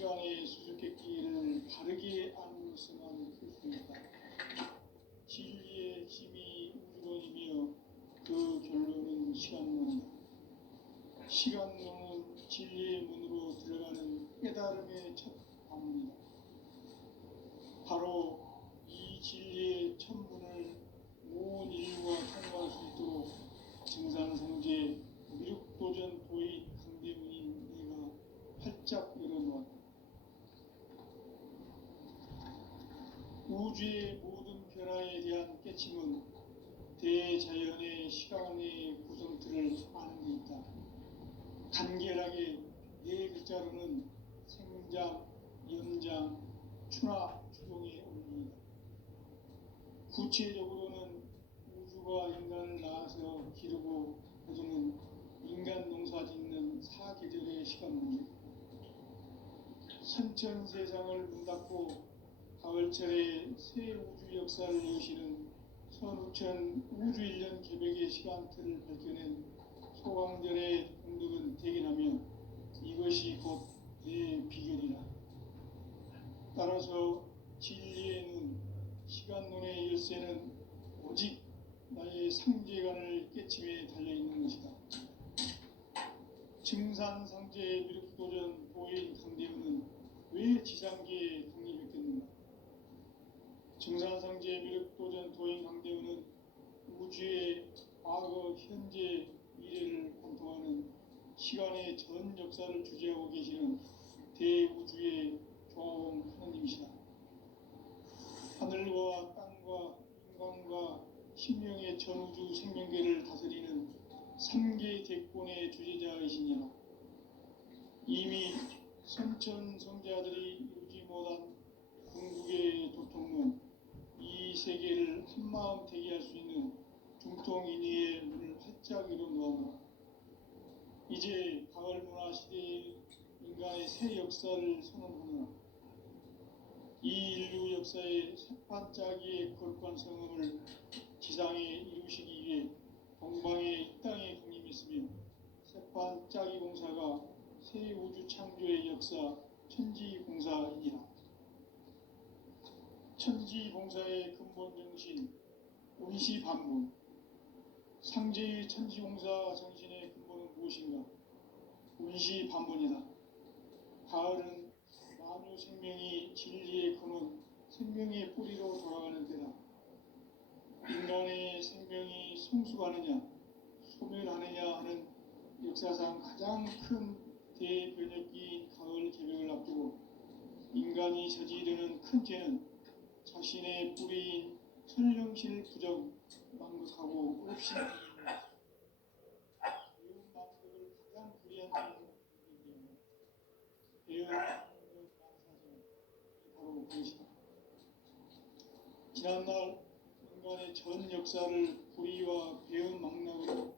시간의 수수께끼를 바르게 알고서만 풀수있다. 진리의 힘이 우주론이며 그 결론은 시간론이다. 시간론은 진리의 문으로 들어가는 깨달음의 첫 관문이다. 바로 이 진리의 첫 문을 온 인류가 통과할 수 있도록 증산성제 미륵도전 도인 강대문인 내가 활짝 열어놓았다. 우주의 모든 변화에 대한 깨침은 대자연의 시간의 구성틀을 아는 데 있다. 간결하게 네 글자로는 생장, 연장, 추나 추동의 원리이다. 구체적으로는 우주가 인간을 낳아서 기르고 거두는 인간 농사 짓는 사계절의 시간 문제, 선천 세상을 문 닫고 가을철에 새 우주 역사를 여시는 선우천 우주일년 개백의 시간틀을 밝혀낸 소강전의 공덕은 대견하며 이것이 곧 내 비결이라. 따라서 진리의 눈, 시간론의 열쇠는 오직 나의 상제관을 깨침에 달려있는 것이다. 증산상제의 미륵도전 도인 강대문은 왜 지상계에 독립했겠는가? 증산상제의 미륵도전 도인 강대문은 우주의 과거, 현재, 미래를 관통하는 시간의 전 역사를 주재하고 계시는 대우주의 조화원 하느님이시다. 하늘과 땅과 인간과 신명의 전우주 생명계를 다스리는 3개 대권의 주제자이시니라. 이미 선천성자들이 이루지 못한 궁극의 도통론, 이 세계를 한마음 되게 할 수 있는 중통인의의 문을 활짝 열어놓아라. 이제 가을문화 시대의 인간의 새 역사를 선언하노라. 이 인류 역사의 새반짝이의 거룩한 성음을 지상에 이루시기 위해 동방의 이 땅에 강림했으며 새반짝이 공사가 새 우주 창조의 역사 천지공사이니라. 천지공사의 근본 정신 운시반문, 상제의 천지공사 정신의 근본은 무엇인가? 운시반문이다. 가을은 만유 생명이 진리의 근원, 생명의 뿌리로 돌아가는 때다. 인간의 생명이 성숙하느냐, 소멸하느냐 하는 역사상 가장 큰 대변혁기인 가을 개벽을 앞두고 인간이 저지르는 큰 죄는 자신의 뿌리인 설령실 부정, 망극하고 없이 배운 망극을 가장 불이한 배운 망극 망사정, 바로 그것이다. 지난날 인간의 전 역사를 불의와 배은 망락으로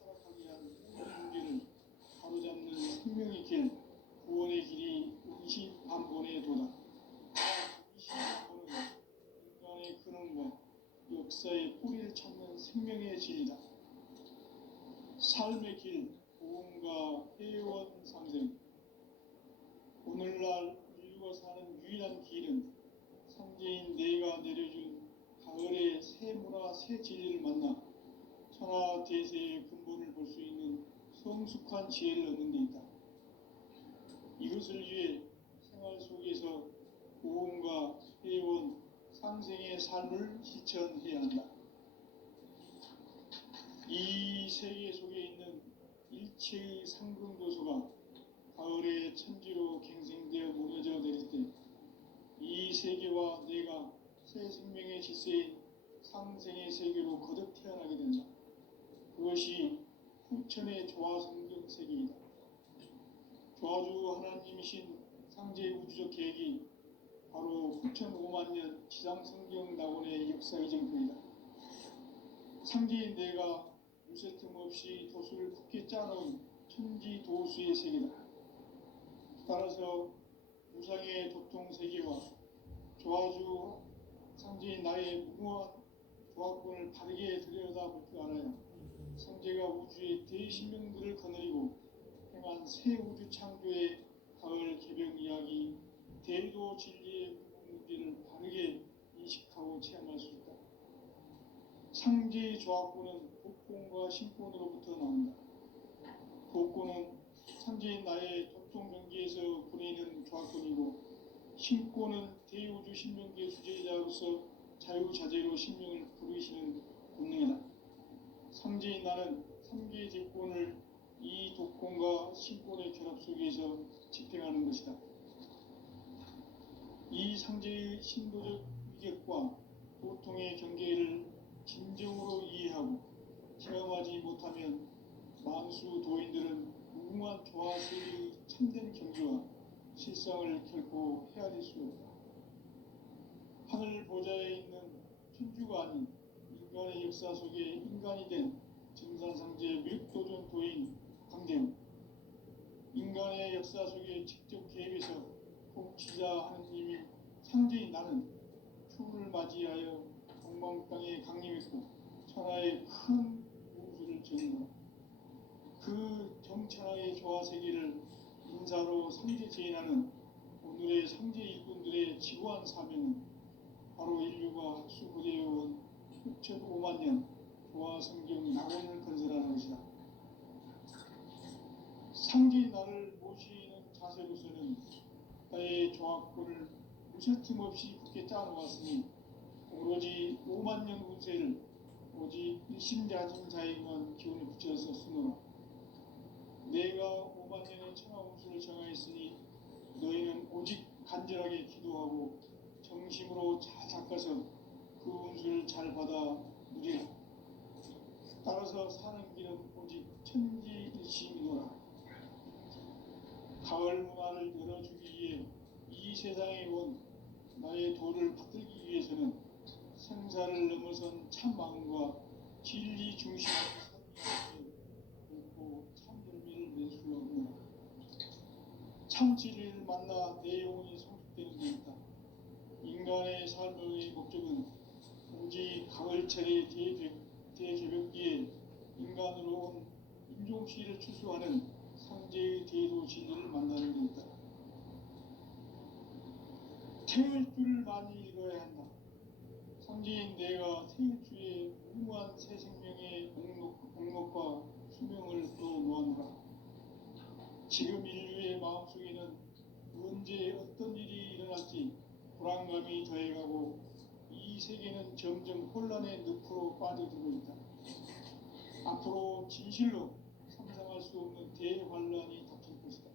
타락하게 한 모든 문제를 바로잡는 생명의 길, 구원의 길이 운시반본의 도다. 운시반본은 인간의 근원과 역사의 뿌리를 찾는 생명의 진리다. 삶의 길, 보험과 회원 상생. 오늘날 인류가 사는 유일한 길은 상제인 내가 내려준 가을의 새 문화, 새 진리를 만나 천하 대세의 근본을 볼 수 있는 성숙한 지혜를 얻는 데 있다. 이것을 위해 생활 속에서 보험과 회원, 상생의 삶을 실천해야 한다. 이 세계 속에 있는 일체의 상승도소가 가을의 천지로 갱생되어 무너져 내릴 때 이 세계와 내가 새 생명의 질서인 상생의 세계로 거듭 태어나게 된다. 그것이 후천의 조화성경 세계이다. 조화주 하나님이신 상제의 우주적 계획이 바로 후천 5만 년 지상성경 낙원의 역사의 정표이다. 상제인 내가 유세 틈 없이 도수를 굳게 짜놓은 천지 도수의 세계다. 따라서 우상의 도통 세계와 조화주 상제인 나의 무모한 조화권을 바르게 들여다볼 줄 알아야 상제가 우주의 대신명들을 거느리고 행한 새 우주 창조의 가을 개벽 이야기 대도 진리의 문제를 바르게 인식하고 체험할 수 있다. 상제의 조합구는 복권과 신권으로부터 나온다. 복권은 상제인 나의 도통 경계에서 보내는 조합권이고, 신권은 대우주 신명계 주제자로서 자유자재로 신명을 부르시는 본능이다. 상제인 나는 상계의 제권을 이 독권과 신권의 결합 속에서 집행하는 것이다. 이 상제의 신도적 위격과 도통의 경계를 진정으로 이해하고 체험하지 못하면 만수 도인들은 무궁한 조화세계의 참된 경지와 실상을 결코 헤아릴 수 없다. 하늘 보좌에 있는 천주가 아닌 인간의 역사 속에 인간이 된 증산상제 묘도전 도인 강대우, 인간의 역사 속에 직접 개입해서 통치자 하느님이 상제인 나는 추운을 맞이하여 동방 땅에 강림했고 천하의 큰 우주를 정의하라. 그 정천하의 조화세계를 인사로 상제 제인하는 오늘의 상제 일꾼들의 지고한 사명은 바로 인류가 학수고대해온 6,500만 년 조화성경 낙원을 건설하는 것이다. 상제의 나를 모시는 자세로서는 나의 조합권을 무쇠틈 없이 굳게 짜놓았으니 오로지 5만 년 운세를 오직 일심자진 자에게만 기운을 붙여서 쓰노라. 내가 5만 년의 천하 운수를 정하였으니 너희는 오직 간절하게 기도하고 정심으로 잘 닦아서 그 운수를 잘 받아 누리라. 따라서 사는 길은 오직 천지일심이노라. 가을 문화를 열어주기 위해 이 세상에 온 나의 도를 받들기 위해서는 생사를 넘어선 참 마음과 진리 중심의 삶이 없고 참 열매를 낼 수 없노라. 참 진리를 만나 내 영혼이 성숙되는 데 있다. 인간의 삶의 목적은 오직 가을철의 대개벽기에 인간으로 온 인종시를 추수하는 상제의 대도 진리를 만나는 데 있다. 태을 줄을 많이 읽어야 한다. 상제인 내가 태을 주의 무궁한 새 생명의 목록과 수명을 또 놓아노라. 지금 인류의 마음속에는 언제 어떤 일이 일어날지 불안감이 더해가고 이 세계는 점점 혼란의 늪으로 빠져들고 있다. 앞으로 진실로 상상할 수 없는 대환란이 닥칠 것이다.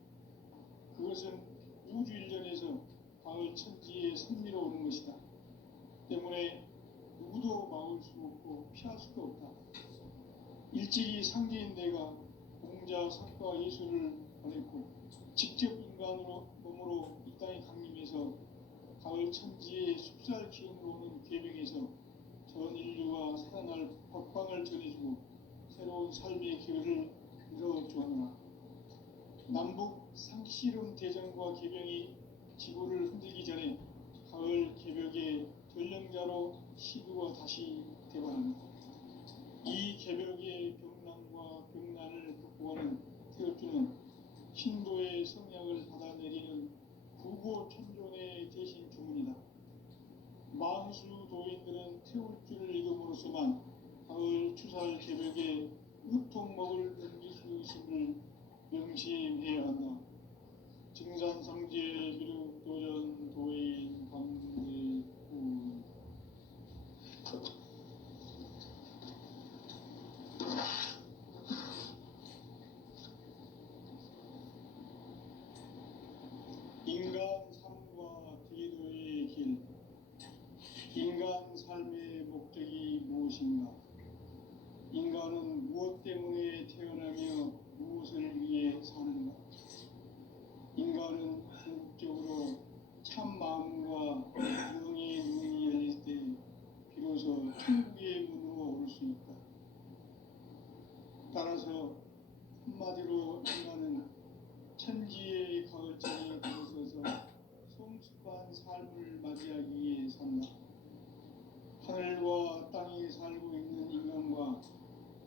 그것은 우주 일전에서 가을 천지의 섭리로 오는 것이다. 때문에 누구도 막을 수 없고 피할 수도 없다. 일찍이 상제인 내가 공자, 석가, 예수를 보냈고 직접 인간으로 몸으로 이 땅에 강림해서 가을 천지의 숲살 기운으로 오는 계명에서 전 인류가 살아날 법방을 전해주고 새로운 삶의 기회를 이뤄주었노라. 남북 상씨름 대전과 계명이 지구를 흔들기 전에 가을 개벽의 전령자로 시구가 다시 되어간다. 이 개벽의 병난과 병난을 극복하는 태엽주는 신도의 성약을 받아내리는 구고천존의 대신 주문이다. 만수 도인들은 태울주를 읽음으로써만 가을 추살 개벽에 으통목을 넘길 수 있음을 명심해야 한다. 증산상제 비륵도전 도인 강제구 인간 삶과 기도의 길. 인간 삶의 목적이 무엇인가? 인간은 무엇 때문에 태어나며 무엇을 위해 사는가? 인간은 궁극적으로 참 마음과 영의 눈이 열릴 때 비로소 천국의 문으로 오를 수 있다. 따라서 한마디로 인간은 천지의 가을자리에 들어서서 성숙한 삶을 맞이하기 위해 산다. 하늘과 땅에 살고 있는 인간과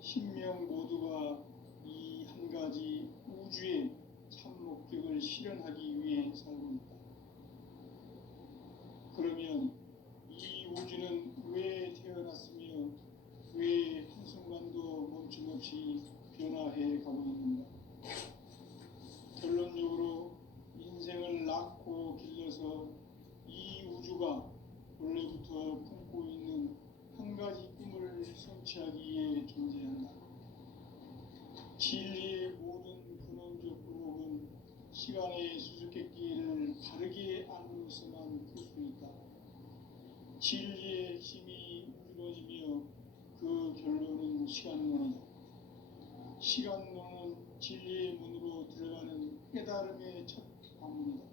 신명 모두가 이 한 가지 우주의 참 목적을 실현하기 위해 살고 있다. 우주가 원래부터 품고 있는 한 가지 꿈을 성취하기 위해 존재한다. 진리의 모든 근원적 의혹은 시간의 수수께끼를 바르게 알므로서만 풀 수 있다. 진리의 힘이 이루어지며 그 결론은 시간론이다. 시간론은 진리의 문으로 들어가는 깨달음의 첫 관문이다.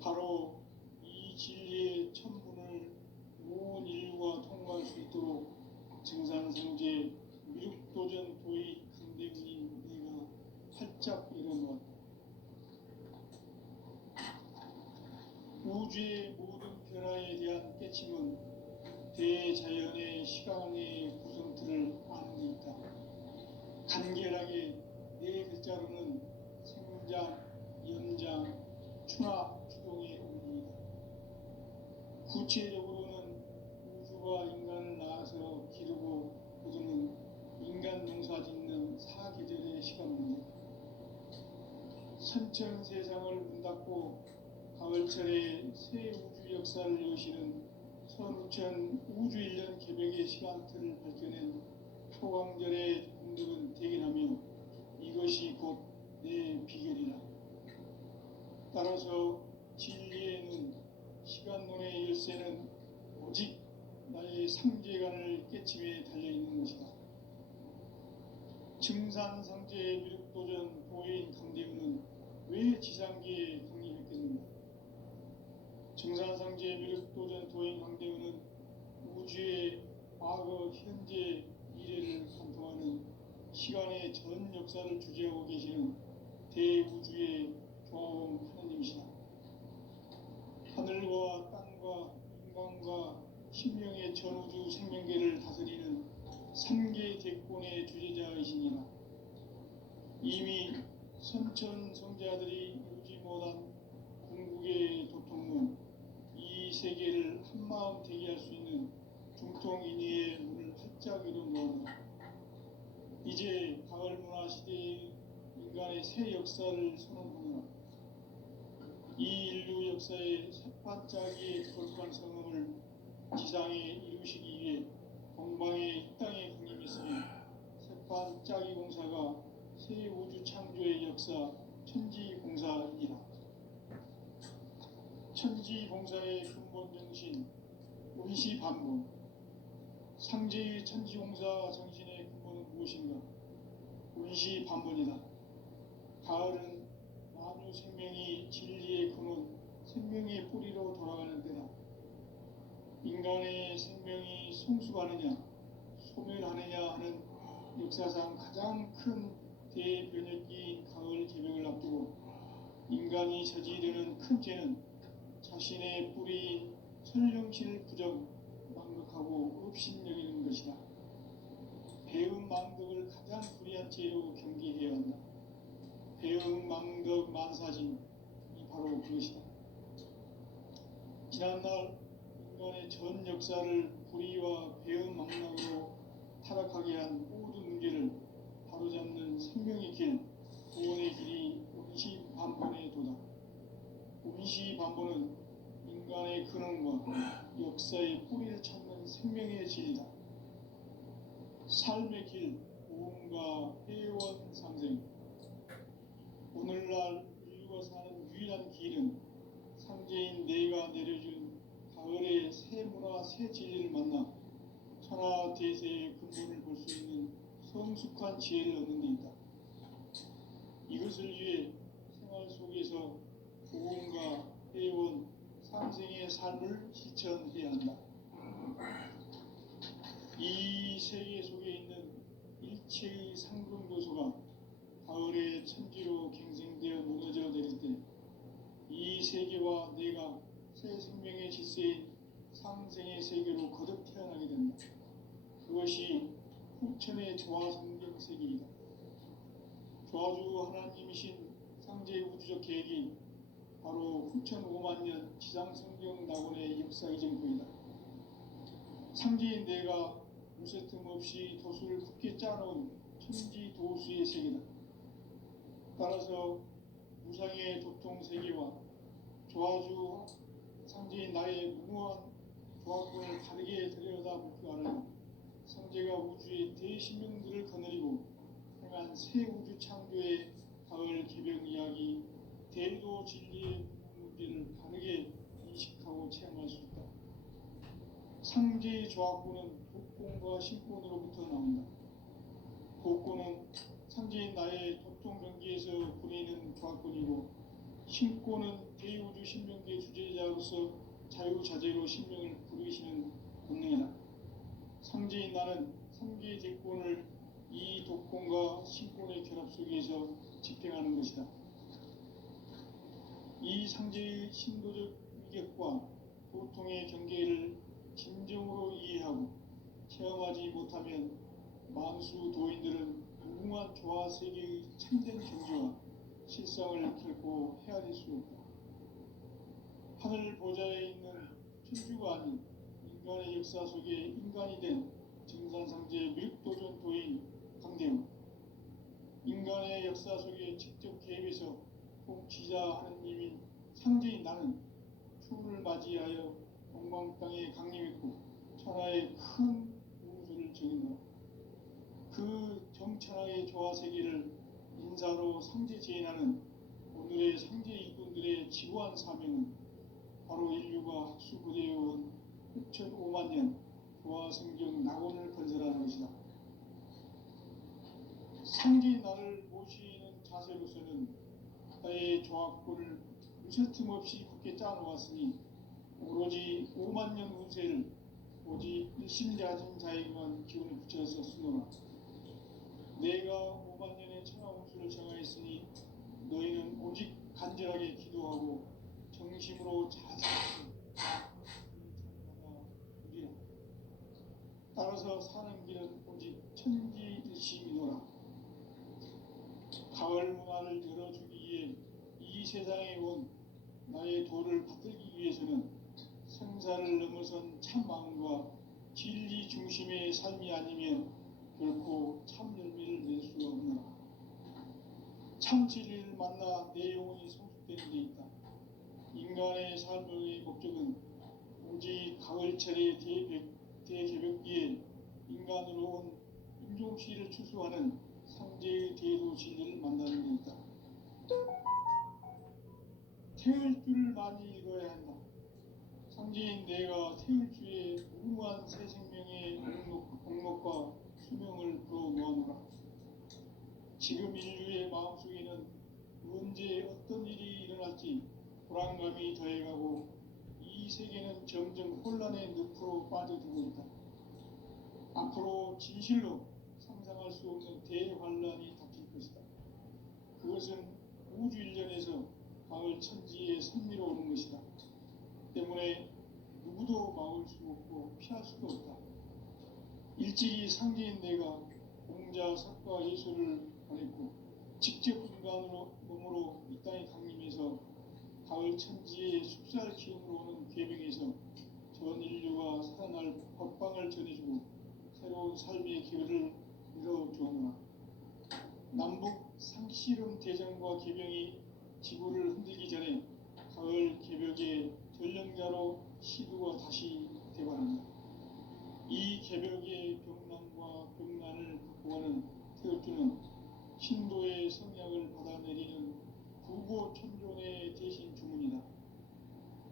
바로 이 진리의 첫 문을 온 인류가 통과할 수 있도록 증산성제 미륵도전 도의 강대군인 내가 활짝 일어놓았다. 우주의 모든 변화에 대한 깨침은 대자연의 시간의 구성틀을 아는 데 있다. 간결하게 네 글자로는 생장, 연장, 추나 추동의 원리이다. 구체적으로는 우주가 인간을 낳아서 기르고 거두는 인간 농사 짓는 사계절의 시간 문제, 선천 세상을 문 닫고 가을철에 새 우주 역사를 여시는 선우천 우주 1년 개백의 시간틀을 밝혀낸 초강절의 공덕은 대견하며 이것이 곧 내 비결이라. 따라서 진리의 눈, 시간론의 열쇠는 오직 나의 상제관을 깨침에 달려있는 것이다. 증산상제의 미륵도전 도인 강대우는 왜 지상계에 강림했겠는가? 증산상제의 미륵도전 도인 강대우는 우주의 과거, 현재, 미래를 관통하는 시간의 전 역사를 주재하고 계시는 대우주의 조화원 하나님이시다. 하늘과 땅과 인간과 신명의 전우주 생명계를 다스리는 3개 대권의 주제자이시니라. 이미 선천 성자들이 이루지 못한 궁극의 도통문, 이 세계를 한마음 되게 할 수 있는 중통인의의 문을 활짝 열어놓았다. 이제 가을 문화 시대의 인간의 새 역사를 선언하노라. 이 인류 역사의 새반짝이의 거룩한 성음을 지상에 이루시기 위해 동방의 이 땅에 강림했으며 새반짝이 공사가 새 우주 창조의 역사 천지공사이니라. 천지공사의 근본 정신 운시반본, 상제의 천지공사 정신의 근본은 무엇인가? 운시반본이다. 가을은 만유 생명이 진리의 근원, 생명의 뿌리로 돌아가는 때다. 인간의 생명이 성숙하느냐, 소멸하느냐 하는 역사상 가장 큰 대변혁기인 가을 개벽을 앞두고 인간이 저지르는 큰 죄는 자신의 뿌리인 천령신을 부정, 망극하고 업신여기는 것이다. 배은 망덕을 가장 불의한 죄로 경계해야 한다. 배은 망덕 만사진이 바로 그것이다. 지난날 인간의 전 역사를 불의와 배은 망락으로 타락하게 한 모든 문제를 바로잡는 생명의 길, 구원의 길이 운시반본의 도다. 운시반본은 인간의 근원과 역사의 뿌리를 찾는 생명의 진리다. 삶의 길, 고음과 회원 상생. 오늘날 인류가 사는 유일한 길은 상제인 내가 내려준 가을의 새 문화, 새 진리를 만나 천하 대세의 근본을 볼 수 있는 성숙한 지혜를 얻는 데 있다. 이것을 위해 생활 속에서 고음과 회원, 상생의 삶을 실천해야 한다. 이 세계 속에 있는 일체의 상승도소가 가을의 천지로 갱생되어 무너져 내릴 때 이 세계와 내가 새 생명의 질서인 상생의 세계로 거듭 태어나게 된다. 그것이 후천의 조화성경 세계이다. 조화주 하나님이신 상제의 우주적 계획이 바로 후천 5만 년 지상성경 낙원의 역사의 정포이다. 상제인 내가 무쇠틈 없이 도수를 굳게 짜놓은 천지 도수의 세계다. 따라서 무상의 도통 세계와 조화주 상제인 나의 무모한 조합군을 바르게 들여다볼 줄 알아요. 상제가 우주의 대신명들을 거느리고 행한 새 우주 창조의 가을 개벽 이야기, 대도 진리의 문제를 바르게 인식하고 체험할 수 있다. 상제의 조합군은 독권과 신권으로부터 나온다. 독권은 상제인 나의 도통 경계에서 부리는 조합군이고, 신권은 대우주 신명계의 주제자로서 자유자재로 신명을 부르시는 본능이다. 상제인 나는 상계의 대권을 이 독권과 신권의 결합 속에서 집행하는 것이다. 이 상제의 신도적 위격과 도통의 경계를 진정으로 이해하고 체험하지 못하면 만수 도인들은 무궁한 조화 세계의 참된 경지와 실상을 결코 헤아릴 수 없다. 하늘 보좌에 있는 천주가 아닌 인간의 역사 속에 인간이 된 증산상제 밀도전 도인 강대우, 인간의 역사 속에 직접 개입해서 통치자 하느님인 상제인 나는 추운을 맞이하여 동방 땅에 강림했고 천하의 큰 우주를 정인다. 그 정천하의 조화 세계를 인사로 상제 제인하는 오늘의 상제 일꾼들의 지구한 사명은 바로 인류가 학수부대해온 6,500만 년 조화 성경 낙원을 건설하는 것이다. 상제인 나를 모시는 자세로서는 나의 조합권을 무쇠틈 없이 굳게 짜놓았으니 오로지 5만 년 운세를 오직 일심자진 자에게만 기운을 붙여서 쓰노라. 내가 5만 년의 천하 운수를 정하였으니 너희는 오직 간절하게 기도하고 정심으로 자세히 누리라. 따라서 사는 길은 오직 천지일심이노라. 가을 문화를 열어주기 위해 이 세상에 온 나의 도를 받들기 위해서는 생사를 넘어선 참 마음과 진리 중심의 삶이 아니면 결코 참 열매를 낼 수 없노라. 참 진리를 만나 내 영혼이 성숙되는 데 있다. 인간의 삶의 목적은 오직 가을철의 대개벽기에 인간으로 온 인종시를 추수하는 상제의 대도 진리를 만나는 데 있다. 태울 줄을 많이 읽어야 한다. 상제인 내가 태울 주의 무궁한 새 생명의 공목과 수명을 불어 모아노라. 지금 인류의 마음속에는 언제 어떤 일이 일어날지 불안감이 더해가고 이 세계는 점점 혼란의 늪으로 빠져들고 있다. 앞으로 진실로 상상할 수 없는 대환란이 닥칠 것이다. 그것은 우주 일련에서 가을 천지에 선미로우는 것이다. 때문에 누구도 막을 수 없고 피할 수도 없다. 일찍이 상제인 내가 공자, 석가, 예술을 보냈고 직접 인간으로 몸으로 이 땅에 강림해서 가을 천지의 숲살 기운으로 오는 계명에서 전 인류가 살아날 법방을 전해주고 새로운 삶의 기회를 이뤄주었노라. 남북 상씨름 대전과 개병이 지구를 흔들기 전에 가을 개벽의 전령자로 시두가 다시 되관한다. 이 개벽의 병난과 병난을 극복하는 태극주는 신도의 성약을 받아내리는 구고천존의 대신 주문이다.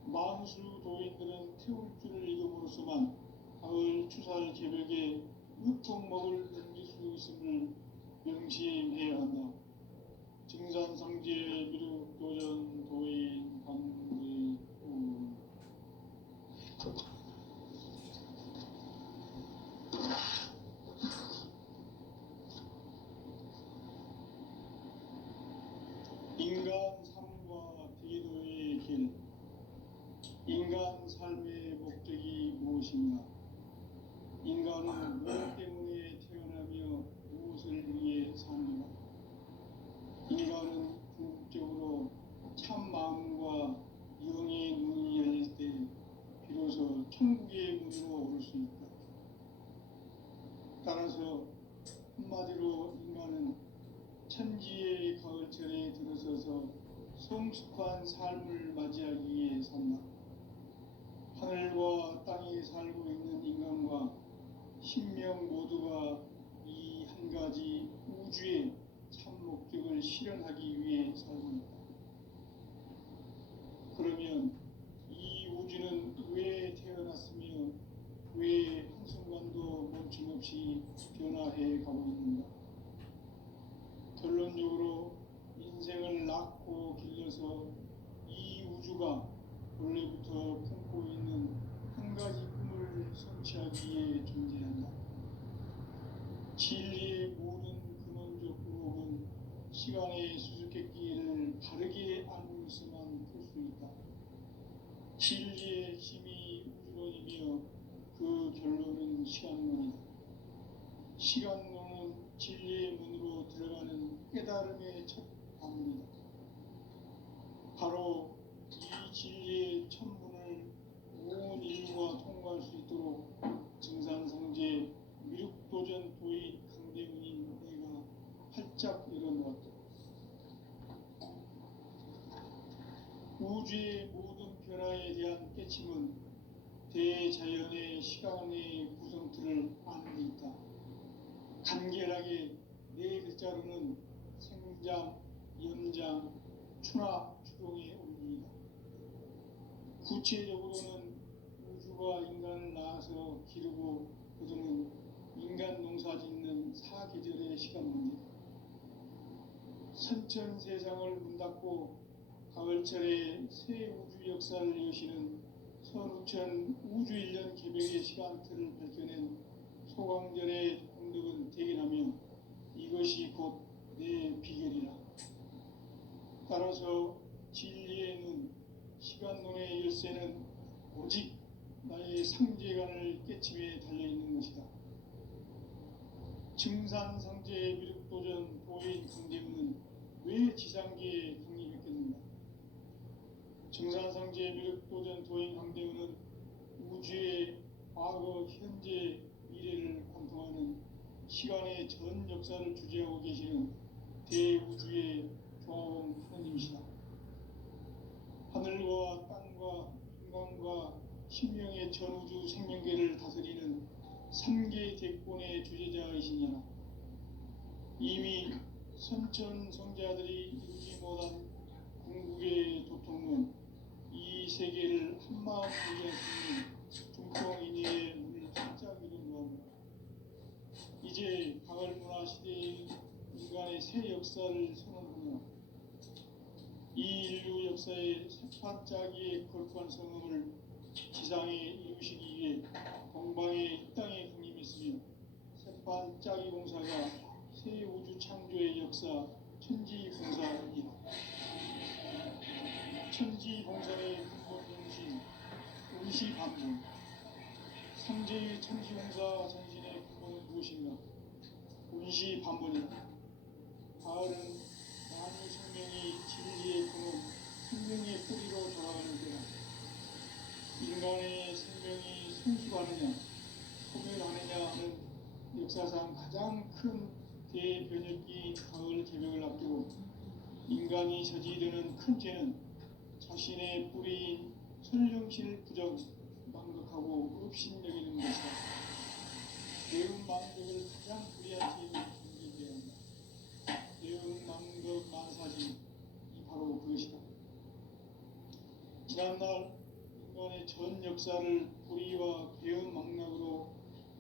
만수 도인들은 태울주를 읽음으로써만 가을 추살 개벽에 으통먹을 넘길 수 있음을 명심해야 한다. 증산상제 미륵도전 도인 강제우. 인간 삶과 대도의 길. 인간 삶의 목적이 무엇인가? 인간은 무엇 때문에 태어나며 무엇을 위해 삽니까? 인간은 궁극적으로 참 마음과 영의 문이 열릴 때 비로소 천국의 문으로 오를 수 있다. 따라서 한마디로 인간은 천지의 가을철에 들어서서 성숙한 삶을 맞이하기 위해 산다. 하늘과 땅에 살고 있는 인간과 신명 모두가 이 한 가지 우주의 참 목적을 실현하기 위해 살고 있다. 그러면 이 우주는 왜 태어났으며 왜 한순간도 멈춤없이 변화해 가고 있는가? 결론적으로 인생을 낳고 길러서 이 우주가 원래부터 품고 있는 한 가지 꿈을 성취하기 위해 존재한다. 진리의 모든 근원적 의혹은 시간의 수수께끼를 바르게 알고서만 풀 수 있다. 진리의 힘이 우주론이며 그 결론은 시간론이다. 시간론은 진리의 문으로 들어가는 깨달음의 첫 방문이다. 바로 이 진리의 첫 문을 온 인류가 통과할 수 있도록 증산성제 미륵도전 도인 강대문인 내가 활짝 열어놓았다. 우주의 모든 변화에 대한 깨침은 대자연의 시간의 구성틀을 아는 데 있다. 간결하게 네 글자로는 생장, 연장, 추나 추동의 원리이다. 구체적으로는 우주가 인간을 낳아서 기르고 거두는 인간 농사 짓는 사계절의 시간 문제다. 선천 세상을 문 닫고 가을철에 새 우주 역사를 여시는 선우천 우주 1년 개벽의 시간틀을 밝혀낸 소강절의 공덕은 대견하며 이것이 곧 내 비결이라. 따라서 진리의 눈, 시간론의 열쇠는 오직 나의 상제관을 깨침에 달려있는 것이다. 증산상제 미륵도전 도인 강대문은 왜 지상계에 강림했겠는가? 증산상제 미륵도전 도인 강대문은 우주의 과거, 현재, 미래를 관통하는 시간의 전 역사를 주재하고 계시는 대우주의 조화원 하나님이시다. 하늘과 땅과 인간과 신명의 전우주 생명계를 다스리는 3개 대권의 주제자이시니라. 이미 선천 성자들이 이루지 못한 궁극의 도통은 이 세계를 한마음 이해할 수 있는 중통인의 문을 활짝 열어놓았다. 이제 가을문화 시대의 인간의 새 역사를 선언하며 이 인류 역사의 새판짜기의 거룩한 성음을 지상에 이루시기 위해 동방의 이 땅에 강림했으며 새판짜기 공사가 새 우주 창조의 역사 천지봉사이다. 천지봉사의 근본 정신 운시반문. 상제의 천지봉사 정신의 근본은 무엇인가? 운시반문이다. 가을은 만유 생명이 진리의 근원, 생명의 뿌리로 돌아가는 때다. 인간의 생명이 성숙하느냐, 소멸하느냐 하는 역사상 가장 큰 대변혁기 가을 개벽을 앞두고 인간이 저지르는 큰 죄는 자신의 뿌리인 선령실 부정, 망극하고 업신여기는 것이다. 매운 망극을 가장 불리한 죄로 정죄되어야 한다. 매운 망극 만사지, 바로 그것이다. 지난날 인간의 전 역사를 불의와 배은 망락으로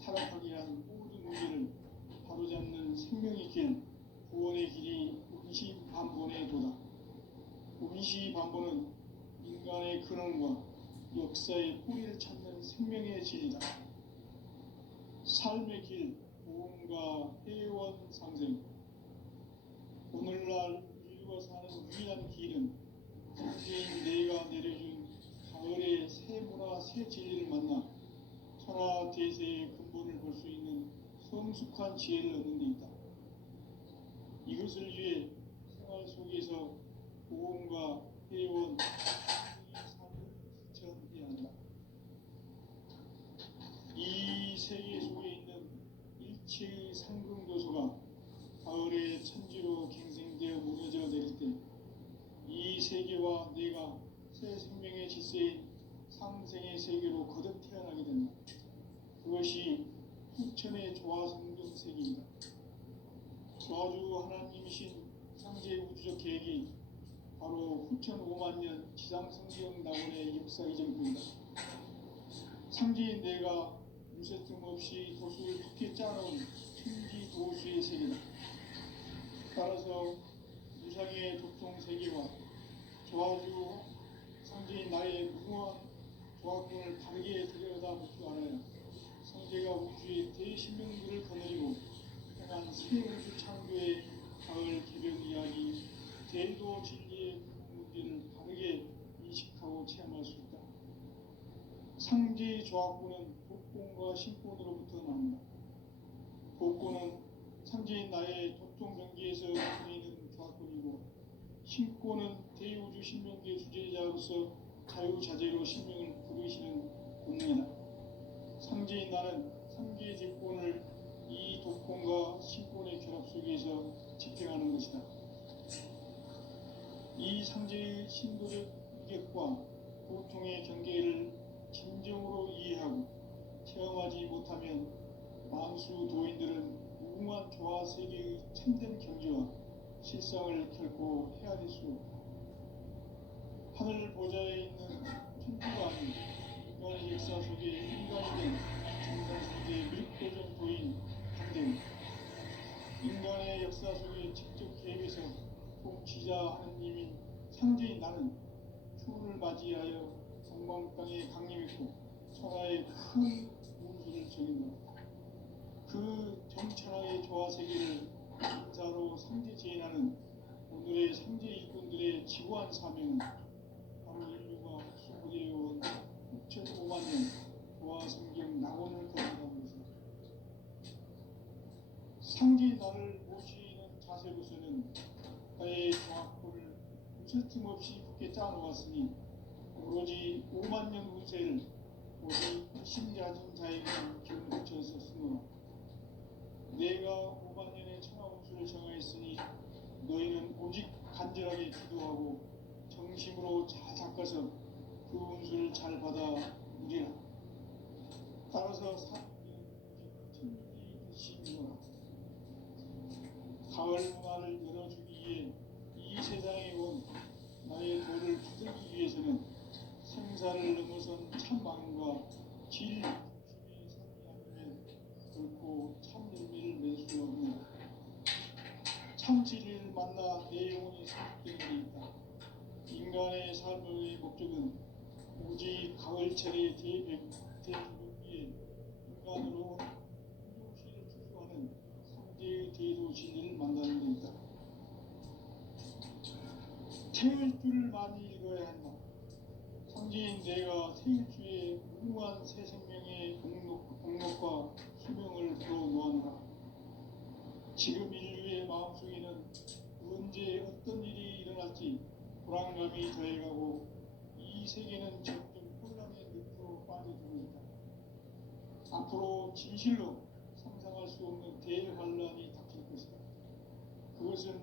타락하게 한 모든 문제를 바로잡는 생명의 길, 구원의 길이 운시반본의 도다. 운시반본은 인간의 근원과 역사의 뿌리를 찾는 생명의 진리다. 삶의 길, 보험과 회원 상생. 오늘날 인류가 사는 유일한 길은 현재인 내가 내려준 가을의 새 문화, 새 진리를 만나 천하 대세의 근본을 볼 수 있는 성숙한 지혜를 얻는 데 있다. 이것을 위해 생활 속에서 보험과 회원, 삶을 실천해야 한다. 이 세계 속에 있는 일체의 상승도소가 가을의 천지로 갱생되어 무너져 내릴 때 이 세계와 내가 새 생명의 질서인 상생의 세계로 거듭 태어나게 된다. 그것이 후천의 조화성경세계입니다. 조화주 하나님이신 상제 우주적 계획이 바로 후천 5만 년 지상성경 낙원의 역사 이전입니다. 상제인 내가 유세 틈 없이 도수를 깊게 짜놓은 천지 도수의 세계다. 따라서 무상의 도통 세계와 조화주 상제인 나의 무궁한 조화권을 다르게 들여다볼 줄 알아야 상제가 우주의 대신명들을 거느리고 행한 새 우주 창조의 가을 개벽 이야기, 대도 진리의 문제를 다르게 인식하고 체험할 수 있다. 상제의 조화권은 복권과 신권으로부터 나옵니다. 복권은 상제인 나의 도통 경계에서 보이는 조화권이고, 신권은 대우주 신명계의 주제자로서 자유자재로 신명을 부르시는 본능이다. 상제인 나는 상계의 집권을 이 도권과 신권의 결합 속에서 집행하는 것이다. 이 상제의 신도적 위격과 고통의 경계를 진정으로 이해하고 체험하지 못하면 만수 도인들은 무궁한 조화 세계의 참된 경지와 실상을 결코 헤아릴 수 없다. 하늘 보좌에 있는 천주가 아닌 인간의 역사 속에 인간이 된 정상세계의 밀도적 도인 한대우, 인간의 역사 속에 직접 개입해서 통치자 하느님인 상제인 나는 추운을 맞이하여 동방 땅에 강림했고 천하의 큰 문수를 정인다. 그 정천하의 조화 세계를 인사로 상제 제인하는 오늘의 상제 일꾼들의 지구한 사명은 바로 인류가 수고되어온 6,500만 년 조화 성경 낙원을 거듭하는 것이다. 상제인 나를 모시는 자세로서는 나의 조화권을 무쇠틈 없이 굳게 짜놓았으니 오로지 5만 년 운세를 오직 신자진 자에게만 기운을 붙여서 쓰노라. 내가 5만 년의 천하 운수를 정하였으니 너희는 오직 간절하게 기도하고 정심으로 잘 닦아서 그 운수를 잘 받아 누리라. 따라서 천지 드시노라. 가을 문화를 열어주기 위해 이 세상에 온 나의 도를 두들기 위해서는 생사를 넘어선 참망과 질 중심의 삶이 아니면 결코 참 열매를 맺을 수 없느라. 참 진리를 만나 내 영혼이 성숙되는 데 있다. 인간의 삶의 목적은 오직 가을철의 대비에 인간으로 운동시를 추구하는 상제의 대도 진리를 만나는 데 있다. 태울 줄을 많이 읽어야 한다. 상제인 내가 태울주의 무궁한 새 생명의 공력과 수명을 불어놓아노라. 지금 인류의 마음속에는 언제 어떤 일이 일어날지 불안감이 더해가고 이 세계는 점점 혼란의 늪으로 빠져들고 있다. 앞으로 진실로 상상할 수 없는 대환란이 닥칠 것이다. 그것은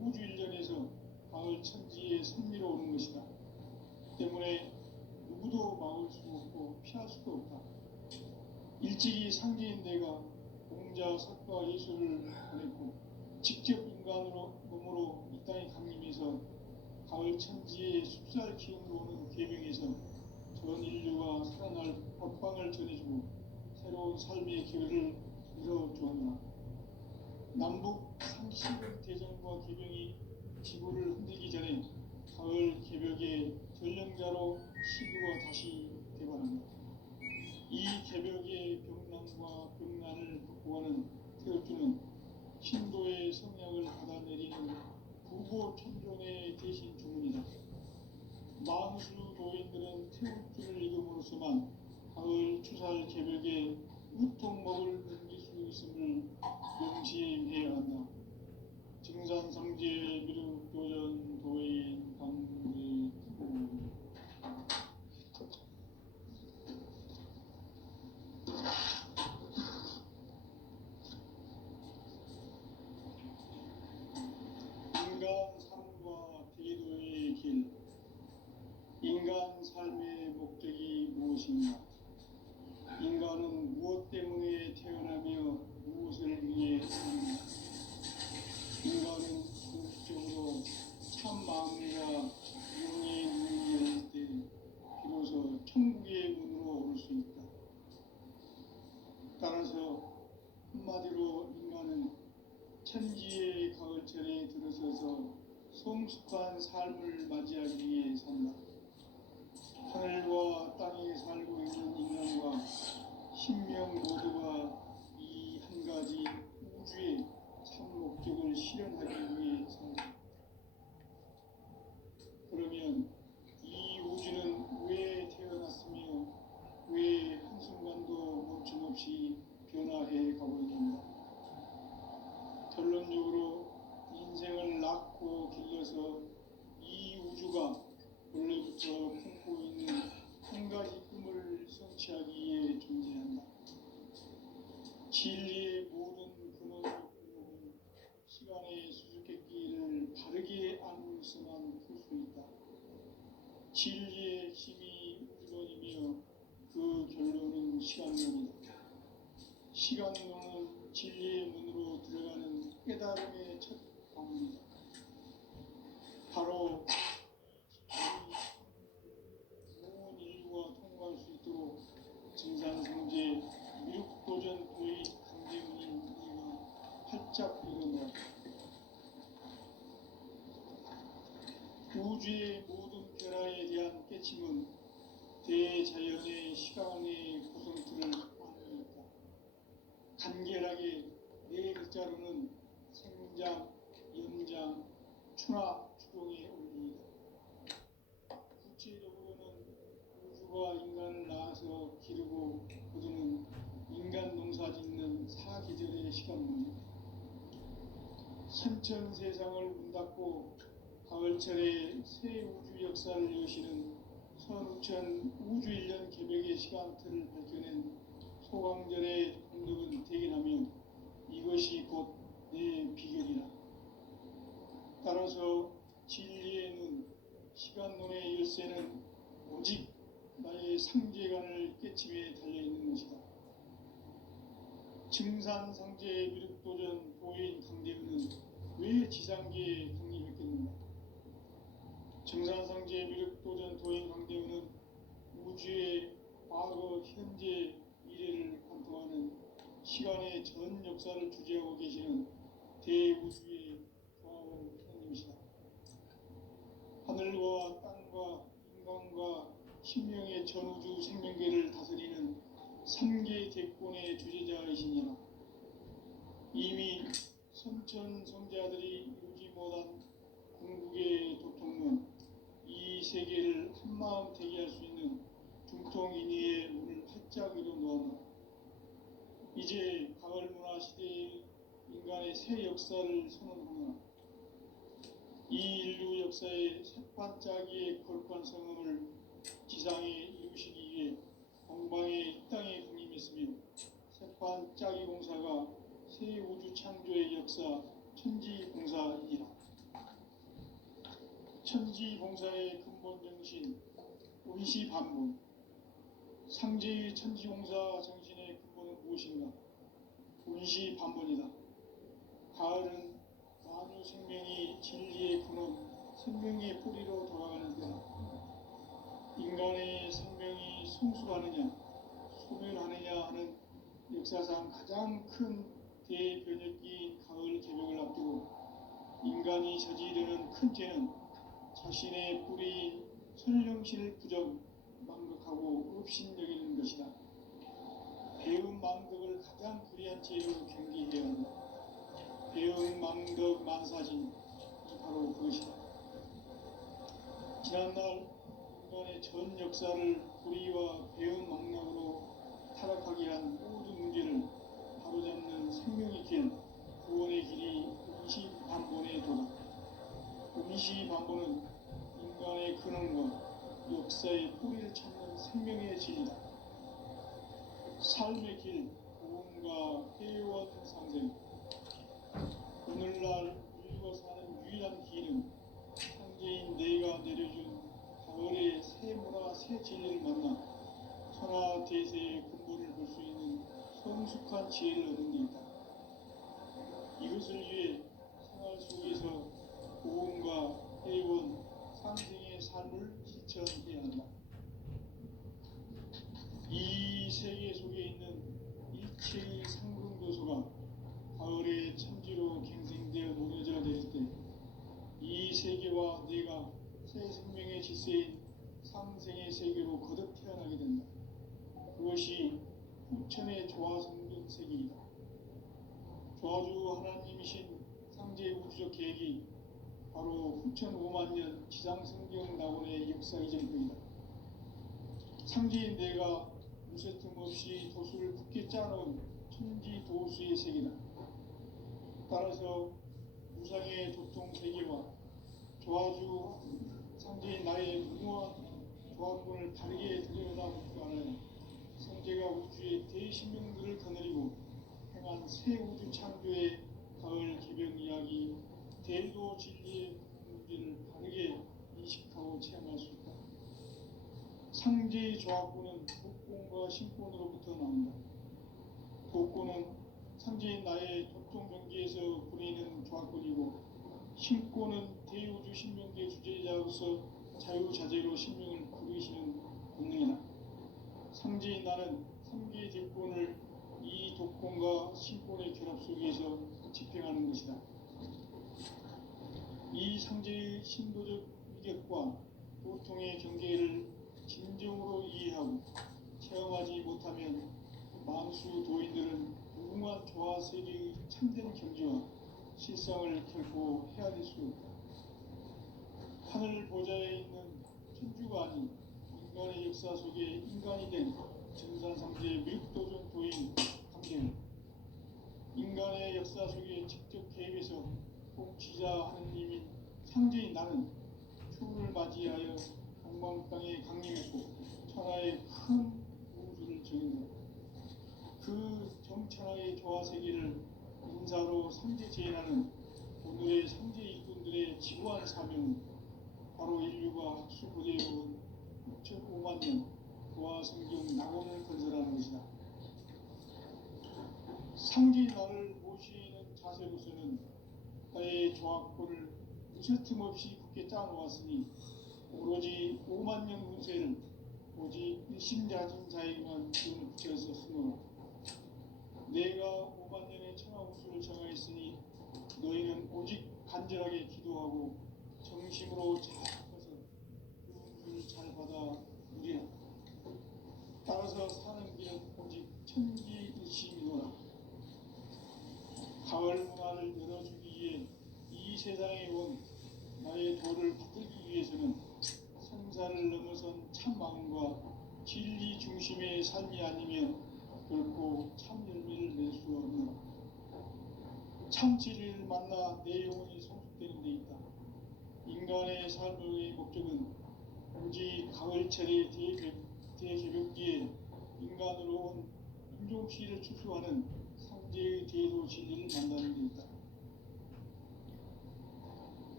우주 일전에서 가을 천지에 선미로 오는 것이다. 때문에 누구도 막을 수 없고 피할 수도 없다. 일찍이 상제인 내가 공자 석과 예수를 보냈고 직접 인간으로 몸으로 이 땅에 강림해서 가을 천지의 숲살 기운으로 오는 계명에서 전 인류가 살아날 법방을 전해주고 새로운 삶의 기회를 열어주었노라. 남북 상식 대전과 계명이 지구를 흔들기 전에 가을 개벽의 전령자로 시구가 다시 되발한다. 이 개벽의 병난과 병난을 극복하는 태엽주는 신도의 성약을 받아내리는 부고 천존의 대신 주문이다. 만수 도인들은 태엽주를 읽음으로써만 가을 추살 개벽의 우통목을 넘길 수 있음을 명심해야 한다. 증산상제 미륵교전 도인 강제구 인간 삶과 대도의 길. 인간 삶의 목적이 무엇인가? 인간은 무엇 때문에 태어나며 무엇을 위해 사는가? 인간은 궁극적으로 참 마음과 영의 눈이 열릴 때 비로소 천국의 문으로 오를 수 있다. 따라서 한마디로 인간은 천지의 가을철에 들어서서 성숙한 삶을 맞이하기 위해 산다. 하늘과 땅에 살고 있는 인간과 신명 모두가 이 한 가지 우주의 참 목적을 실현하기 위해 산다. 그러면 이 우주는 왜 태어났으며 왜 한순간도 멈춤없이 변화해 가고 있는가? 결론적으로 인생을 낳고 길러서 이 우주가 원래부터 품고 있는 한 가지 꿈을 성취하기 위해 존재한다. 진리의 모든 근원과 근원은 시간의 수수께끼를 바르게 안으로서만 풀 수 있다. 진리의 핵심이 우주론이며 그 결론은 시간론이다. 시간론은 진리의 문으로 들어가는 깨달음의 첫 방문이다. 바로 온 인류가 통과할 수 있도록 증산성제 미륵도전 도의 강제문인 우리가 활짝 일어나 우주의 모든 변화에 대한 깨침은 대자연의 시간의 구성틀을 안고 있다. 간결하게 네 글자로는 생장, 연장, 추나 추동의 원리이다. 구체적으로는 우주가 인간을 낳아서 기르고 거두는 인간 농사 짓는 사계절의 시간입니다. 선천 세상을 문 닫고 가을철에 새 우주 역사를 여시는 선우천 우주일년 개벽의 시간틀을 밝혀낸 소강절의 공덕은 대견하며 이것이 곧 내 비결이라. 따라서 진리의 눈, 시간론의 열쇠는 오직 나의 상제관을 깨침에 달려있는 것이다. 증산상제 미륵도전 도인 강대은은 왜 지상계에 강림했겠는가? 증산상제 미륵도전 도인 강대은은 우주의 과거, 현재, 미래를 관통하는 시간의 전 역사를 주재하고 계시는 대우주의 과원 하나님이시다. 하늘과 땅과 인간과 신명의 전우주 생명계를 다스리는 3계 대권의 주제자이시니라. 이미 선천성자들이 이루지 못한 궁극의 도통론, 이 세계를 한마음 대기할 수 있는 중통인의의 문을 활짝 열어놓았다. 이제 가을 문화 시대의 인간의 새 역사를 선언하나 이 인류 역사의 새반짝이의 거룩한 성음을 지상에 이루시기 위해 공방의 이 땅에 강림했으며 새반짝이 공사가 새 우주 창조의 역사 천지봉사이니라. 천지봉사의 근본 정신 원시반본. 상제의 천지봉사 정신의 근본은 무엇인가? 원시반본이다. 가을은 만유 생명이 진리의 근원, 생명의 뿌리로 돌아가는 때다. 인간의 생명이 성숙하느냐, 소멸하느냐 하는 역사상 가장 큰 대변혁기인 가을 개벽을 앞두고 인간이 저지르는 큰 죄는 자신의 뿌리인 선령실 부정, 망극하고 업신여기는 것이다. 배움 망덕을 가장 불의한 죄로 경계해야 한다. 배움 망덕 만사진이 바로 그것이다. 지난날 인간의 전 역사를 불의와 배움 망락으로 타락하게 한 모든 문제를 바로잡는 생명의 길, 구원의 길이 원시반본의 도다. 원시반본은 인간의 근원과 역사의 뿌리를 찾는 생명의 진리다. 삶의 길, 구원과 회원 상생. 오늘날 인류가 사는 유일한 길은 상제인 내가 내려준 가을의 새 문화 새 진리를 만나 천하 대세의 근본을 볼 수 있는 성숙한 지혜를 얻은 데 있다. 이것을 위해 생활 속에서 고음과 회원, 상생의 삶을 실천해야 한다. 이 세계 속에 있는 일체의 상승도소가 가을의 천지로 갱생되어 무너져 내릴 때 이 세계와 내가 새 생명의 질서인 상생의 세계로 거듭 태어나게 된다. 그것이 후천의 조화성경 세계이다. 조화주 하나님이신 상제 우주적 계획이 바로 후천 5만 년 지상성경 낙원의 역사 이전입니다. 상제인 내가 무쇠 틈 없이 도수를 굳게 짜놓은 천지 도수의 세계다. 따라서 무상의 도통 세계와 조화주 상제인 나의 무모한 조합문을 다르게 들여다보지도 않아요. 성제가 우주의 대신명들을 거느리고 행한 새 우주 창조의 가을 개변 이야기, 대도 진리의 문제를 바르게 인식하고 체험할 수 있다. 상제의 조합구는 독권과 신권으로부터 나온다. 독권은 상제인 나의 도통 경계에서 부리는 조합권이고, 신권은 대우주 신명계 주제자로서 자유자재로 신명을 부르시는 본능이다. 상제인 나는 3개의 대권을 이 독권과 신권의 결합 속에서 집행하는 것이다. 이 상제의 신도적 위격과 도통의 경계를 진정으로 이해하고 체험하지 못하면 만수 도인들은 무궁한 조화 세계의 참된 경지와 실상을 결코 헤아릴 수 없다. 하늘 보좌에 있는 천주가 아닌 인간의 역사 속에 인간이 된 정산상제 묘도전 도인 강대는 인간의 역사 속에 직접 개입해서 통치자 하느님인 상제인 나는 추후를 맞이하여 강방 땅에 강림했고 천하의 큰 우주를 정인다. 그 정천하의 조화 세계를 인사로 상제 제인하는 오늘의 상제 일꾼들의 지구한 사명은 바로 인류가 학수부대해온 6,5만 년 조화 성경 낙원을 건설하는 것이다. 상제인 나를 모시는 자세로서는 나의 조합권을 무쇠틈 없이 굳게 짜놓았으니 오로지 5만 년 운세를 오직 일심자진 자에게만 기운을 붙여서 쓰노라. 내가 5만 년의 천하우수를 정하였으니 너희는 오직 간절하게 기도하고 정심으로 잘 닦아서 그 운수를 잘 받아 누리라. 따라서 사는 길은 오직 천지일심이노라. 가을 문화를 열어주기 위해 이 세상에 온 나의 도를 붙들기 위해서는 생사를 넘어선 참 마음과 진리 중심의 삶이 아니면 결코 참 열매를 낼 수 없노라. 참 진리를 만나 내 영혼이 성숙되는 데 있다. 인간의 삶의 목적은 오직 가을철의 대개벽기에 인간으로 온 인종시를 추수하는 상제의 대도 진리를 만나는 데 있다.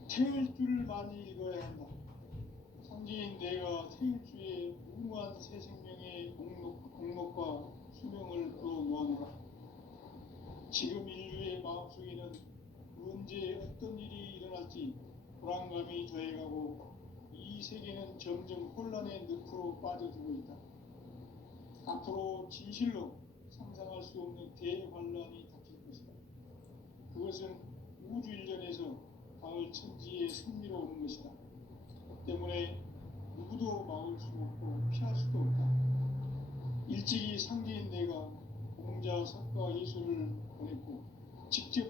태을 줄을 많이 읽어야 한다. 상제인 내가 태일주의 무궁한 새 생명의 공목과 수명을 풀어놓아노라. 지금 인류의 마음속에는 언제 어떤 일이 일어날지 불안감이 더해가고 이 세계는 점점 혼란의 늪으로 빠져들고 있다. 앞으로 진실로 상상할 수 없는 대환란이 닥칠 것이다. 그것은 우주 일전에서 가을 천지의 승리로 오는 것이다. 때문에 누구도 막을 수 없고 피할 수도 없다. 일찍이 상제인 내가 공자, 석가, 예술을 보냈고 직접